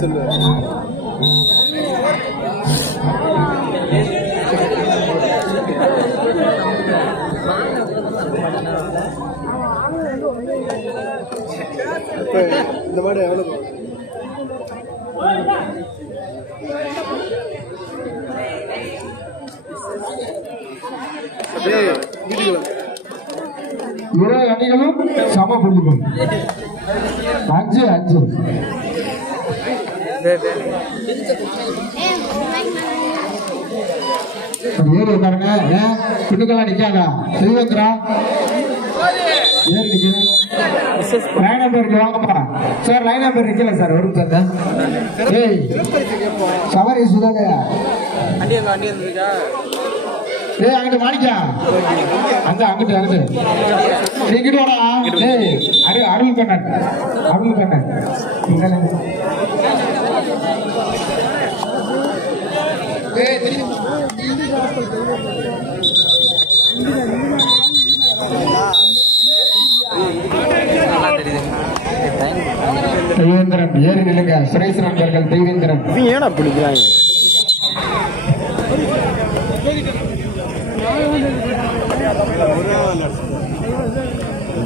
சொல்லு. இந்த மாடு எவ்வளவு அப்படியே வீட்டுக்கு வா. இரு அணிகளும் சம புள்ளிகள் அஞ்சு அஞ்சு ஏறி உட்காருங்க ஏன் பின்னுக்கெல்லாம் நிக்காங்க செல்வந்திரா ஏறி நிக்கிறேன் லைனா வாங்கப்பா சார் லைனா பேர் நிக்கல சார் வரும் சார் ஏய் சவாரி சுதாங்க ஏய் அங்கிட்டு மாணிக்கா. அந்த அங்கிட்டு அங்கிட்டு. நீ வாடா. ஏய் அரு அருள் கண்ணன் அருள் கண்ணன் இங்கல. ஏய் தேவேந்திரன் ஏறி நில்லுங்க. சுரேஷ் நண்பர்கள் தேவேந்திரன். ஏன்னா பிடிக்கிறாங்க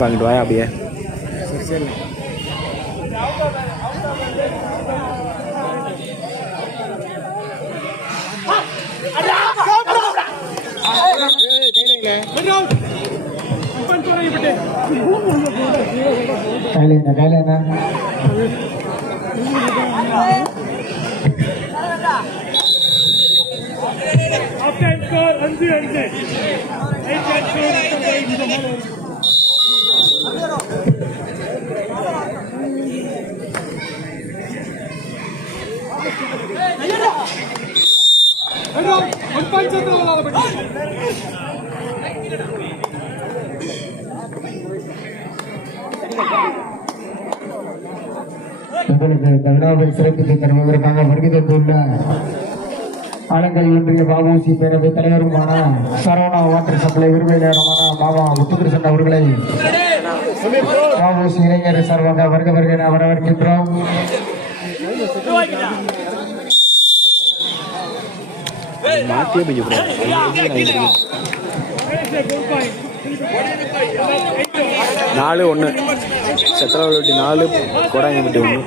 அங்கிட்டு வாயா அப்படியே கையில என்ன கையில என்ன Half time score அஞ்சு அஞ்சு உங்களுக்கு கருணாவை சிறப்பித்து தருவதற்காக வருகை தந்துள்ள ஆலங்கல் ஒன்றிய பாபுசி பேரவை தலைவருமான சரவணா வாட்டர் சப்ளை உரிமையாளருமான மாமா முத்துகிருஷ்ணன் அவர்களை பாபுசி இளைஞர் சார்பாக வருக வருக என வரவேற்கின்றோம். நாலு ஒன்று சத்திரவட்டி நாலு கோடாங்கப்பட்டி ஒன்று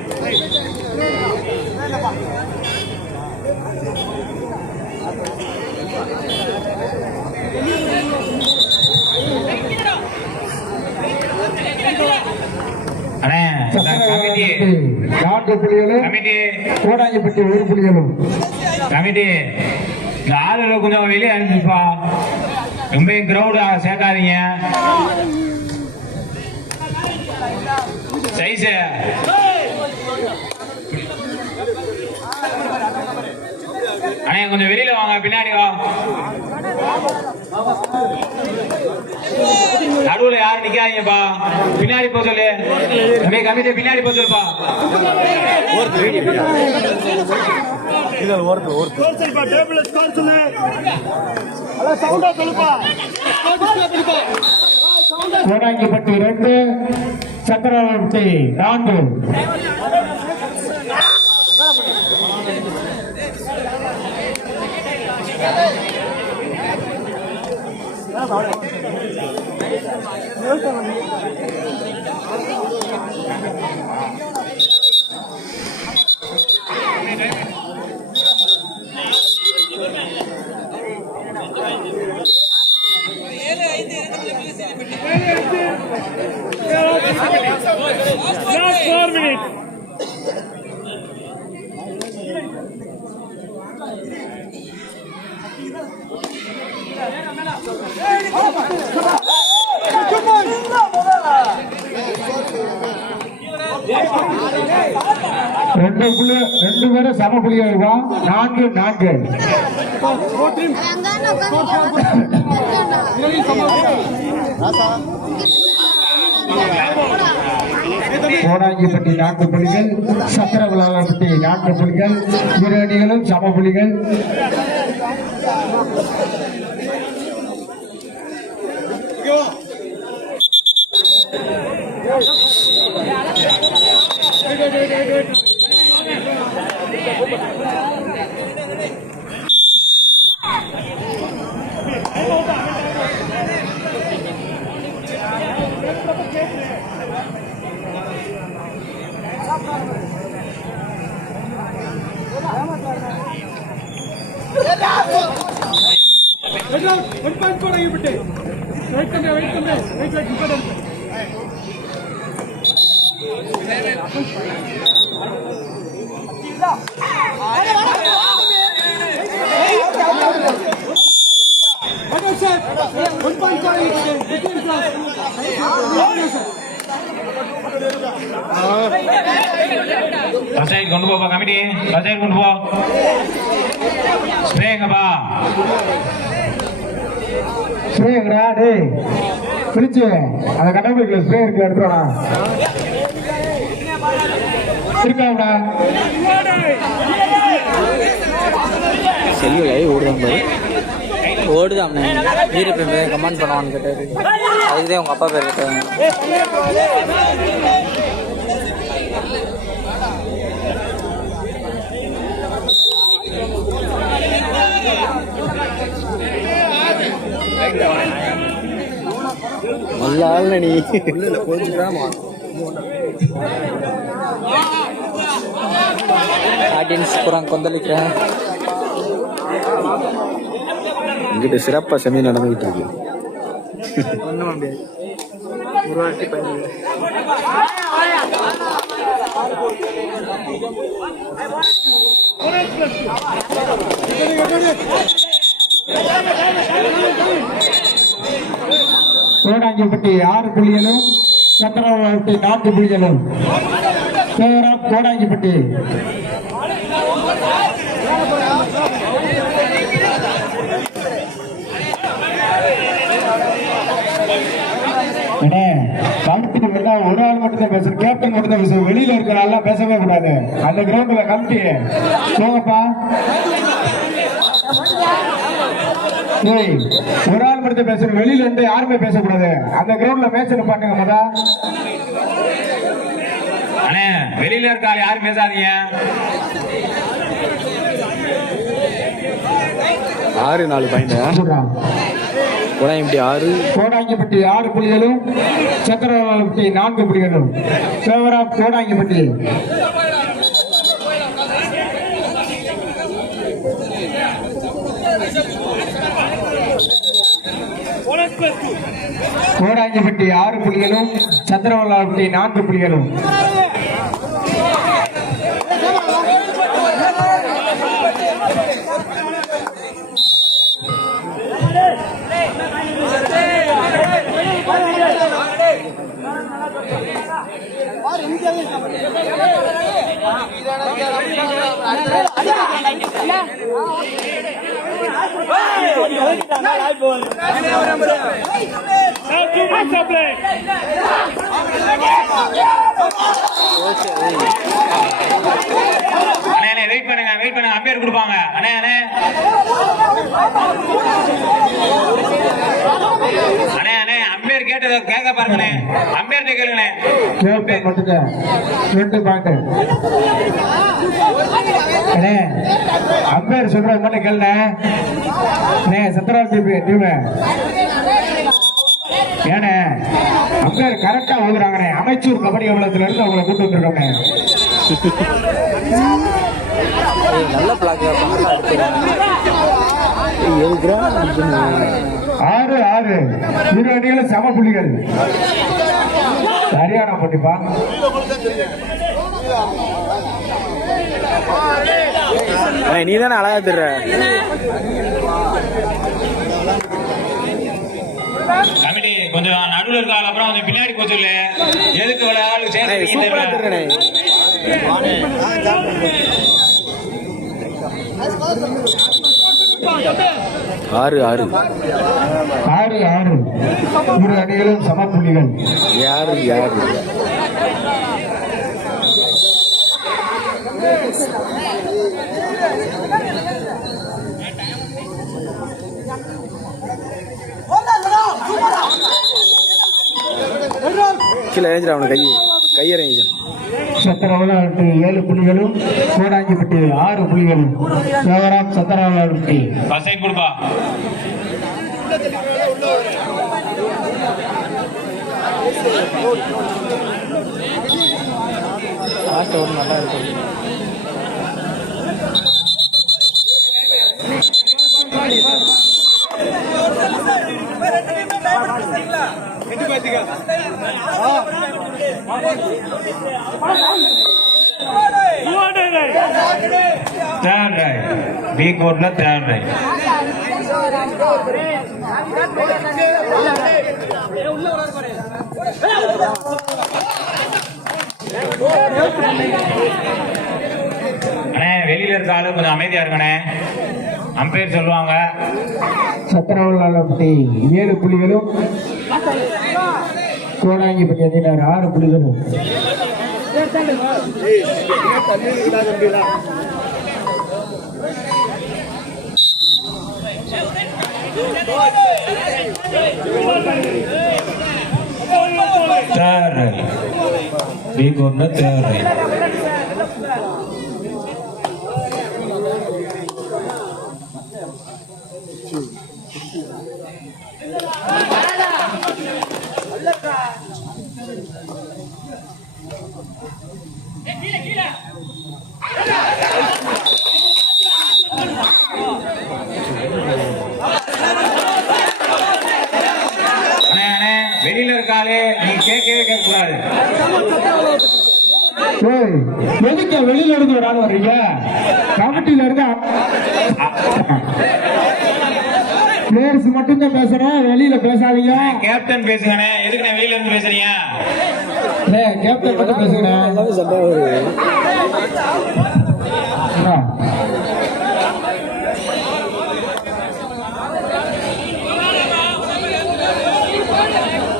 நான்கு புள்ளிகளும் கமிட்டி கோடாங்கிப்பட்டி ஒரு புள்ளிகளும் கமிட்டி இந்த ஆளுகளை கொஞ்சம் வெளியே அனுப்பிப்பா ரொம்ப கிரௌடு சேர்க்காதீங்க. சைஸ். அண்ணே கொஞ்சம் வெளியில வாங்க பின்னாடி வா. நடுவுல யாரும் நிக்காதீங்கப்பா. பின்னாடி போக சொல்லு. தம்பி கமிட்டி பின்னாடி போக சொல்லுப்பா. Score சொல்லுப்பா, சொல்லு. ரெண்டு சக்கரவர்த்தி நான்கு. Last four minutes. ரெண்டு புள்ளி ரெண்டு பேரும் சம புள்ளியா இருக்கும். நான்கு நான்கு. கோடாங்கிப்பட்டி நான்கு புலிகள் சக்கர விளாளப்பட்டி நான்கு புள்ளிகள் இரு அணிகளும் சம புள்ளிகள் ಒನ್ ಪಾಯಿಂಟ್ ಫೋರ್ ಆಗಿಬಿಟ್ಟೆ ವೈಟ್ ಕಂಡೆ ವೈಟ್ ಕಂಡೆ wait wait important sir one point four ಆಗಿಬಿಟ್ಟೆ sir side கொண்டு போப்பா கமிட்டி. ஃபர்ஸ்ட் கொண்டு போ. ஸ்ப்ரேங்கப்பா ஸ்ப்ரே டேய் பிடிச்சு அந்த கட்டமைப்புல ஸ்ப்ரே இருக்கு எடுத்துடா இருக்காடா செல்லு ஓடுறாங்க ஓடுதான் வீடு ஓடுதாம்ண்ணே வீர பிரேம் கமெண்ட் பண்ணுவான்னு கேட்டாரு. அதுக்குதான் உங்க அப்பா பேர் கேட்டாங்க நல்ல ஆள் நீ. ஆடியன்ஸ் பூரா கொந்தளிக்கிறேன். இங்கிட்ட சிறப்பாக செமி நடந்துகிட்டு இருக்கு. ஒன்றும் முடியாது ஒரு வாட்டி பண்ணி கோடாங்கிப்பட்டி ஆறு புள்ளிகளும் சத்திரவட்டி நான்கு புள்ளிகளும் பேரம் கோடாங்கிப்பட்டி அண்ணே, கமிட்டி எல்லாம் ஒரு ஆள் மட்டும் தான் பேசணும். கேப்டன் மட்டும் தான் பேசணும். வெளியில இருக்கிற ஆள்லாம் பேசவே கூடாது. அந்த கிரவுண்ட்ல கமிட்டி போங்கப்பா. ஒரு ஆள் மட்டும் பேசணும். வெளியில இருந்து யாருமே பேசக்கூடாது. அந்த கிரவுண்ட்ல மேட்ச் பாட்டுங்க மொதல் அண்ணே வெளியில இருக்க ஆள் யாரும் பேசாதீங்க. ஆறு நாலு பாயிண்டா குடம் இப்படி ஆறு. கோடாங்கிப்பட்டி ஆறு புள்ளிகளும் சத்திரவட்டி நான்கு புள்ளிகளும் ஃபேவரா கோடாங்கிப்பட்டி. கோடாங்கிப்பட்டி ஆறு புலிகளும் சத்திரவல்லாப்பட்டி நான்கு புலிகளும் அண்ணே வெயிட் பண்ணுங்க வெயிட் பண்ணுங்க. அம்பேர் கொடுப்பாங்க. அண்ணே. அண்ணே அண்ணே. கேட்டதை கேட்க கேளுங்கண்ணே கேப்டன் மட்டும்தான் ரெண்டு அண்ணே அம்பேர் சொல்றது மட்டும் கேளுண்ணே. அண்ணே சத்திரவட்டி டீம் ஏண்ணே அம்பேர் கரெக்டா ஓதுறாங்கண்ணே அமைச்சூர் கபடி கவலத்துல இருந்து அவங்களை கூட்டு வந்திருக்கோங்க நல்ல பிளாக் ஆறு ஆறு. இரு அணிகளும் சம புள்ளிகள். சரியான போட்டிப்பா. நீ தானே அழகா தர்ற கமிட்டி கொஞ்சம் நடுவில் இருக்க? ஆள் அப்புறம் கொஞ்சம் பின்னாடி சொல்லு. எதுக்கு இவ்வளவு ஆளு சேர்ந்து ஆறு ஆறு. ஆறு ஆறு. இரு அணிகளும் சம புள்ளிகள். யாரு யாரு? கீழே இறஞ்சிடா அவனுக்கு கை கை சத்திரவளாவட்டி ஏழு புள்ளிகளும் கோடாங்கிப்பட்டி ஆறு புள்ளிகளும் சிவராம் சத்திரவளாவட்டி ஃபர்ஸ்ட் சைட் கொடுப்பா. நல்லா இருக்கு Order right. Third right B கோட்ல தேர்ட் அண்ணே வெளியில இருக்க ஆளு கொஞ்சம் அமைதியா இருக்கண்ணே அம்பையர் சொல்லுவாங்க. சத்திரவளாவட்டி ஏழு புள்ளிகளும் கோடாங்கிப்பட்டி அணியினர் ஆறு புலிகளும். தேர்ட் ரைட் ஒன்று கோட்ல தேர்ட் ரைட் அண்ணே அண்ணே வெளியில இருக்காளே நீ கேட்கவே கேட்க கூடாது ஏய், எதுக்கு வெளியில இருந்து ஒரு ஆள் வர்றீங்க கமிட்டியில இருக்க பிளேயர்ஸ் மட்டும்தான் பேசுறேன் வெளியில பேசாதீங்க கேப்டன் பேசுங்கண்ணே. எதுக்கு நான் வெளியில இருந்து பேசுறீங்க? கேப்டன் மட்டும் பேசுங்க?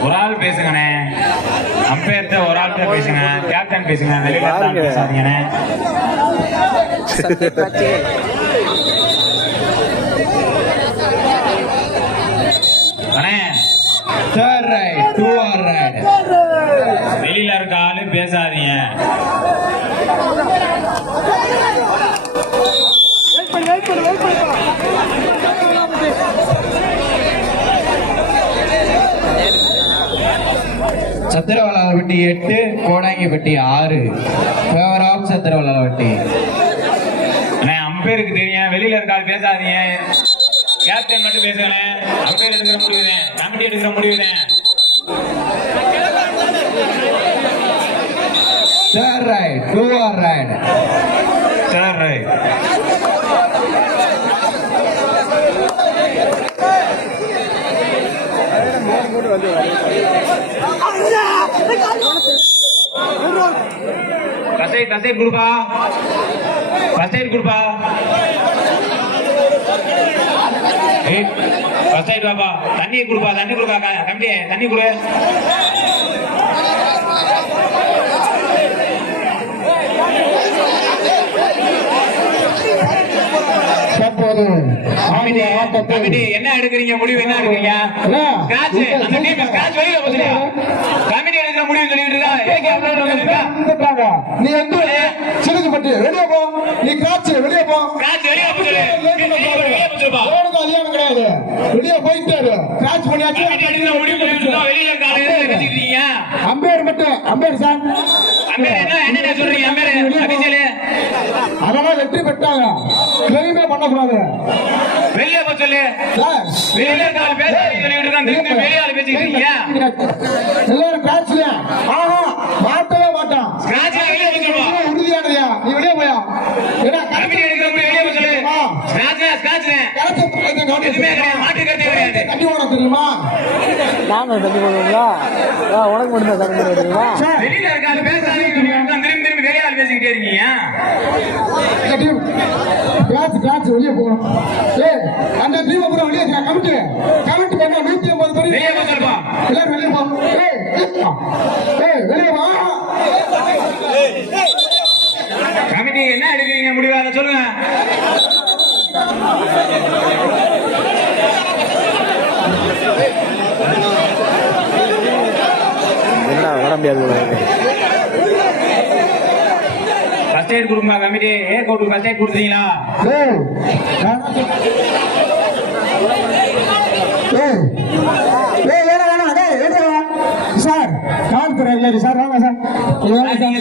ஒரு ஆள் பேசுங்கண்ணே. அம்பையர்கிட்ட ஒரு ஆள்கிட்ட பேசுங்க. கேப்டன் பேசுங்க. வெளியில. பேசாதீங்கண்ணே சண்டை காட்சிகள் அண்ணே third right two R right வெளியில ஆளு பேசாதீங்க? சத்திரவளாவட்டி எட்டு கோடாங்கிப்பட்டி ஆறு. ஃபேவராப் சத்திரவளாவட்டி அண்ணே அம்பையருக்கு தெரியும். வெளியில இருக்க ஆள் பேசாதீங்க. கேப்டன் மட்டும் பேசுங்கண்ணே அம்பையர் எடுக்கிற முடிவுதேன். கமிட்டி எடுக்கிற முடிவுதேன். Third right two R right third right first aid குடுப்பா எய்ட் கொடுப்பா ஃபர்ஸ்ட் எய்ட் தண்ணி குடுப்பா தண்ணி குடுப்பா க- தண்ணி குடு தற்போது கமிட்டி ஆடிய ஆட்டத்தில் கமிட்டி என்ன எடுக்கிறீங்க? முடிவு என்ன எடுக்கிறீங்க? ஸ்கிராட்ச் அந்த டீம் ஸ்கிராட்ச் வெளியில போச்சுடா கமிட்டி எடுக்கிற முடிவு சொல்லிட்டு இருக்கா. நீ வந்து சிறுக்கு பட்டு வெளியே போ. நீ காட்சி வெளியே போ. ஸ்கிராட்ச் போச்சுப்பா அவனுக்கு அதிகாரம் கிடையாது. வெளியே போயிட்டாரு காட்சி பண்ணியாச்சு. முடிவு இருக்கா? வெளியில எதுக்கு வச்சுக்கிறீங்க அம்பேர் மட்டும். Umpire sir. அதெல்லாம் வெற்றி பெற்றாங்க. கிளைமே பண்ணக்கூடாது. வெளியில போ சொல்லு. இருக்க ஆளு பேசாதீங்க சொல்லிட்டு வெளிய ஆளு பேசிட்டு இருக்கீங்க. எல்லாரும் காட்சில ஆஹா. மாட்டவே மாட்டான். உறுதியானதையா? நீ வெளியே போயா? ஏன்னா கமிட்டி எடுக்கிற வெளிய போ சொல்லு. தெரியுமா? நானும் தண்ணி போடுவீங்களா உனக்கு மட்டும் தான் தண்ணி போடுவீங்களா வெளியில இருக்க ஆளு பேசாதீங்க சொல்லிட்டு இருக்கான் திரும்பி திரும்பி வெளிய ஆளு பேசிக்கிட்டே இருக்கீங்க? கிளாஸ் கிளாஸ் வெளியே போகணும். ஏய் அந்த டீம் அப்புறம் வெளியே கமிட்டி. கமிட்டி பண்ண நூத்தி ஐம்பது பேர் வெளிய போ சொல்லுப்பா எல்லாரும் வெளியே போ. ஏய் வெளியே வா. கமிட்டி என்ன எடுக்கிறீங்க? முடிவு அதை சொல்லுங்க. என்னடா வர முடியாது. ஃபர்ஸ்ட் எய்ட் கொடுக்குமா கமிட்டி. ஏ கோட்டுக்கு ஃபர்ஸ்ட் எய்ட் கொடுத்தீங்களா. சார் காவல்துறை சார் வாங்க சார்.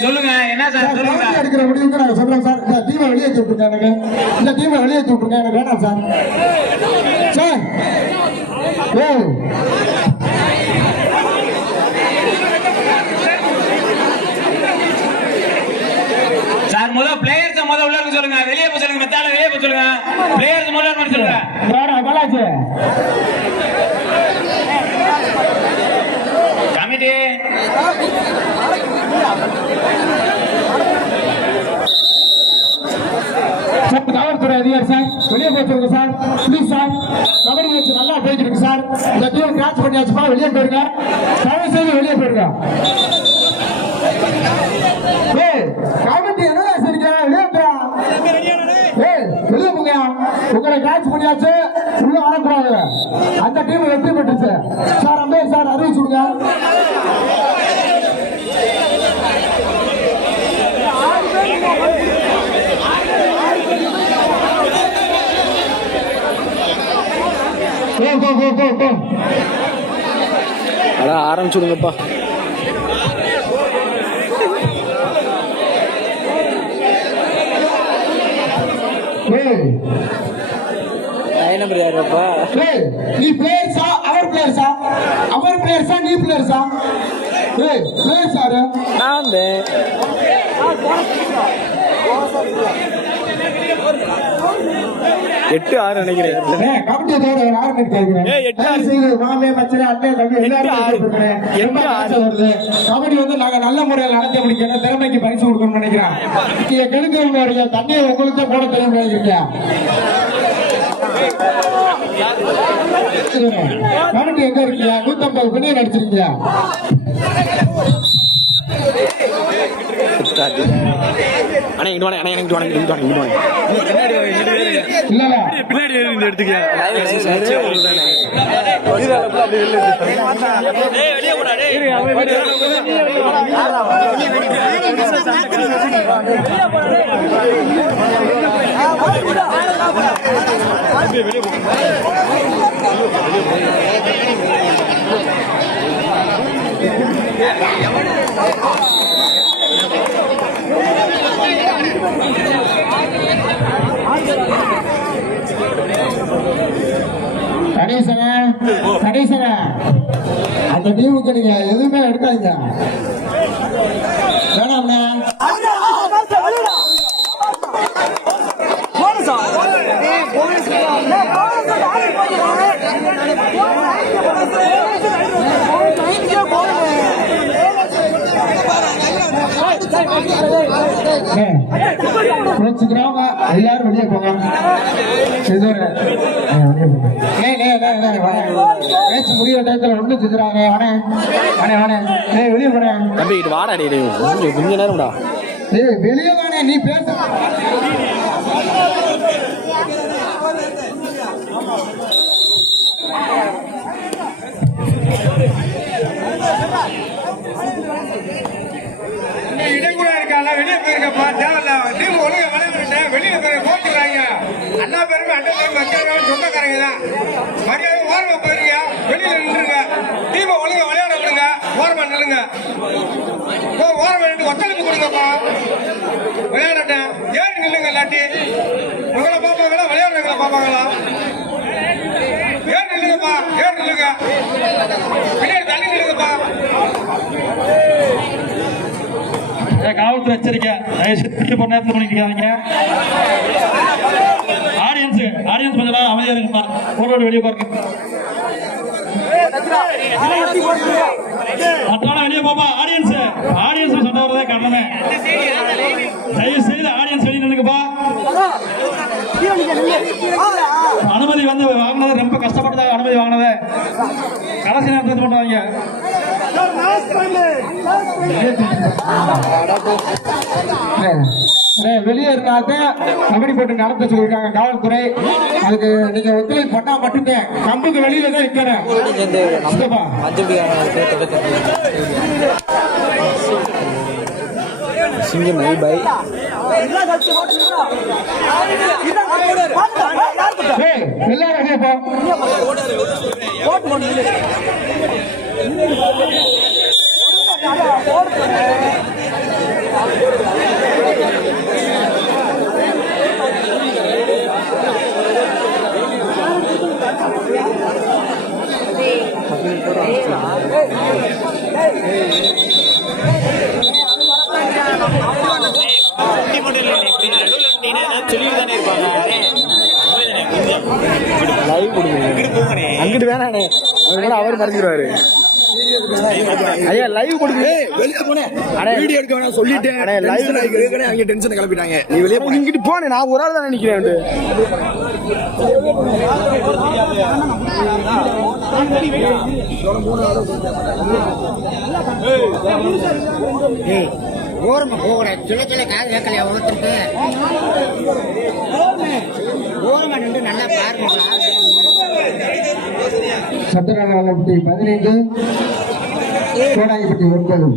சொல்லுங்க. என்ன சார் சொல்லுங்க. சார் எடுக்கிற முடிவுக்கு நாங்க சொல்றோம் சார். இந்த டீமை வெளியே விட்டுருங்க எனக்கு. இந்த டீமை வெளியே விட்டுருங்க எனக்கு வேணாம் சார். சார் ஏய் முதல்ல பிளேயர்ஸ் முதல்ல உள்ள இருக்க சொல்லுங்க. வெளியே போக சொல்லுங்க மெத்தால வெளியே போக சொல்லுங்க. பிளேயர்ஸ் முதல்ல இருக்க சொல்லுங்க. வாடா பாலாஜி கமிட்டி. சார் காவல்துறை அதிகாரி சார் வெளியே போயிட்டு sir. Please sir kabaddi match நல்லா போயிட்டு இருக்கு சார். இந்த டீம் கேட்ச் பண்ணியாச்சுப்பா வெளியே போயிருங்க. தயவு செய்து வெளியே போயிருங்க. ஏய் கபடி வெளியே போங்க. உங்களை கேட்ச் பண்ணியாச்சு. உள்ள வரக்கூடாது. அந்த டீம் வெற்றி பெற்றுச்சு. சார் அம்பேர் சார் அறிவிச்சுடுங்க ஆரம்பிச்சுடுங்கப்பா ஏய் ஏய் நீ பிளேயர்ஸா அவர் பிளேயர்ஸா அவர் பிளேயர்ஸா நீ பிளேயர்ஸா ஏய் பிளேயர்ஸ் யாரு? நான் எட்டு ஆறு நினைக்கிறேன். கபடி வந்து நாங்க நல்ல முறையில் நடத்தி முடிக்கணும் திறமைக்கு பரிசு கொடுக்கணும்னு நினைக்கிறேன். கெடுக்கிறவங்களுடைய தண்ணியை உங்களுக்கு போட தெரியும் நினைக்கிறீங்க. கபடி எங்க இருக்கீங்க? நூத்தம்பது வாங்க இல்ல பின்னாடி இருந்து வெளியே கணேசன கணேசன அந்த டீமுக்கு நீங்க எதுவுமே எடுக்காதீங்க. வேணாம்ண்ணா. கோச்சுக்கிறவங்க எல்லாரும் வெளியே போங்க. இது. பேச்சு முடிகிற டயத்துல ஒண்ணு சுத்துறாங்க வாணே வாணே வாணே. ஏய் வெளியே போறேன் தம்பி இட்டு வாடா டேய் டேய். கொஞ்ச நேரம்டா. வெளியே வாணே நீ பேச. இருக்கப்பா வெளியே தேவையில்ல. டீம் ஒழுங்க விளையாடுறேன் வெளியில போய் போட்டுக்கிறாங்க அண்ணா பேருமே அண்ணன் பேரும் வச்சாங்க சொந்தக்காரங்க தான். மரியாதை ஓரமா போயிருங்க. வெளியில நின்றுங்க டீமை ஒழுங்க விளையாட விடுங்க. ஓரமா நில்லுங்க. ஓ ஓரமா நின்று ஒத்துழைப்பு கொடுங்கப்பா. விளையாடட்டேன். ஏறி நில்லுங்க இல்லாட்டி. உங்களை பாப்பாங்களா விளையாடுறவங்களா பாப்பாங்களா ஏறி நில்லுங்கப்பா. ஏறி நில்லுங்க. பின்னாடி தள்ளி நில்லுங்கப்பா. காவல்துறை எச்சரிக்கை. தயவுசெய்து போற நேரத்தில் பண்ணிக்காதீங்க ஆடியன்ஸு ஆடியன்ஸ் கொஞ்சம் அமைதியாக இருக்குமா ஒரு வெளியே பாருங்க மற்றவங்க வெளியே போப்பா ஆடியன்ஸ் ஆடியன்ஸ் சொன்ன வரதே கடமை தயவு செய்து ஆடியன்ஸ் வெளியே நின்னுக்குப்பா அனுமதி வந்து வாங்கினது ரொம்ப கஷ்டப்பட்டு அனுமதி வாங்கினது. கடைசி நேரத்தில் ஏய், ஏய், வெளியே இருந்தாக்க கபடி போட்டு நடத்த சொல்லியிருக்காங்க காவல்துறை. அதுக்கு நீங்க ஒத்துழைப்பு பண்ணா மட்டுமே கம்புக்கு வெளியில தான் நிக்கிறேன். சேர்ந்து நம்ம சித்தப்பா மஞ்சள் சிங்கம் பை? ஏய், எல்லாரும் அங்கிட்டு வேணானே அவர் மறைஞ்சிருவாரு ஐயா லைவ் கொடுங்க. வெளியே போனேன். வீடியோ எடுக்க வேணாம் சொல்லிட்டேன். ஆகி ஏற்கனவே அங்க டென்ஷன் கிளப்பிட்டாங்க. நீ வெளியே இங்கிட்டு போனே. நான் ஒரு ஆள் தான் நினைக்கிறேன் ஓரமா போகல சில சில காது கேட்கலையா ஒருத்தருக்கு ஓரமா நின்று நல்லா பாருங்க. சத்திரகாலப்பட்டி பதினைந்து. கோடாங்கிப்பட்டி ஒன்பது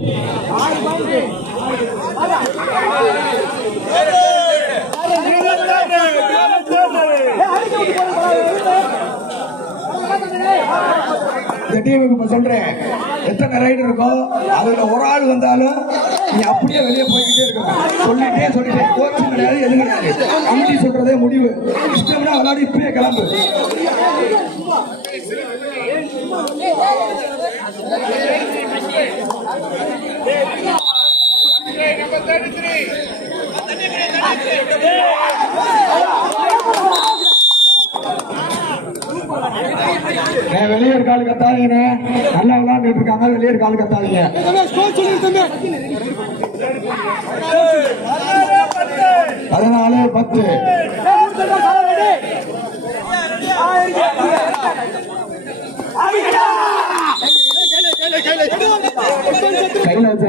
இந்த டீமுக்கு இப்ப சொல்றேன். எத்தனை ரைடு இருக்கோ அதுல ஒரு ஆள் வந்தாலும் நீ அப்படியே வெளியே போய்கிட்டே இருக்கணும் சொல்லிட்டே சொல்லிட்டே கோச்சு கிடையாது எதுவும் கிடையாது கமிட்டி சொல்றதே முடிவு இஷ்டம்னா விளையாடி இப்பயே கிளம்பு வெளியூர் கால் கத்தாதீங்க. நல்லா விளாண்டு இருக்காங்க. வெளியூர் கால் கத்தாதீங்க. பதினாலு பத்து. கையில வச்சு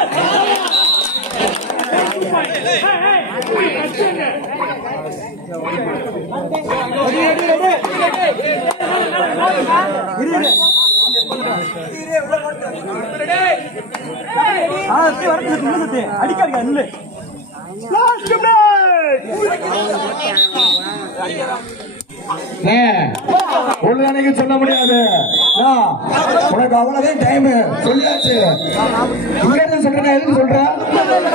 இறங்கணும் உள்ளதானே சொல்ல முடியாது. உனக்கு அவ்வளவுதான் டைம் சொல்லியாச்சு. இங்க இருந்து சொல்றேன் எதுக்கு சொல்ற?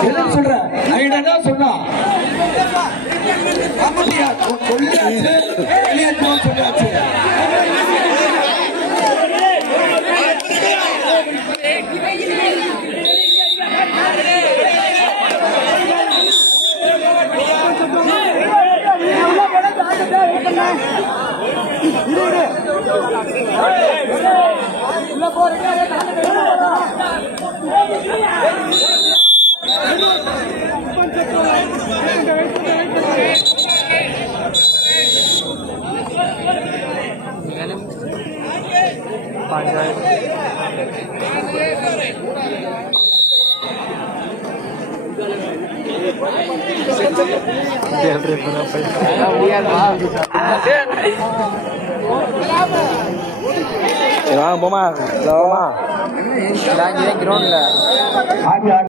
எதுக்கு சொல்ற? ஐயா தான் சொன்னா சொல்லியாச்சு. சரி போமா போமா கிரௌண்ட்ல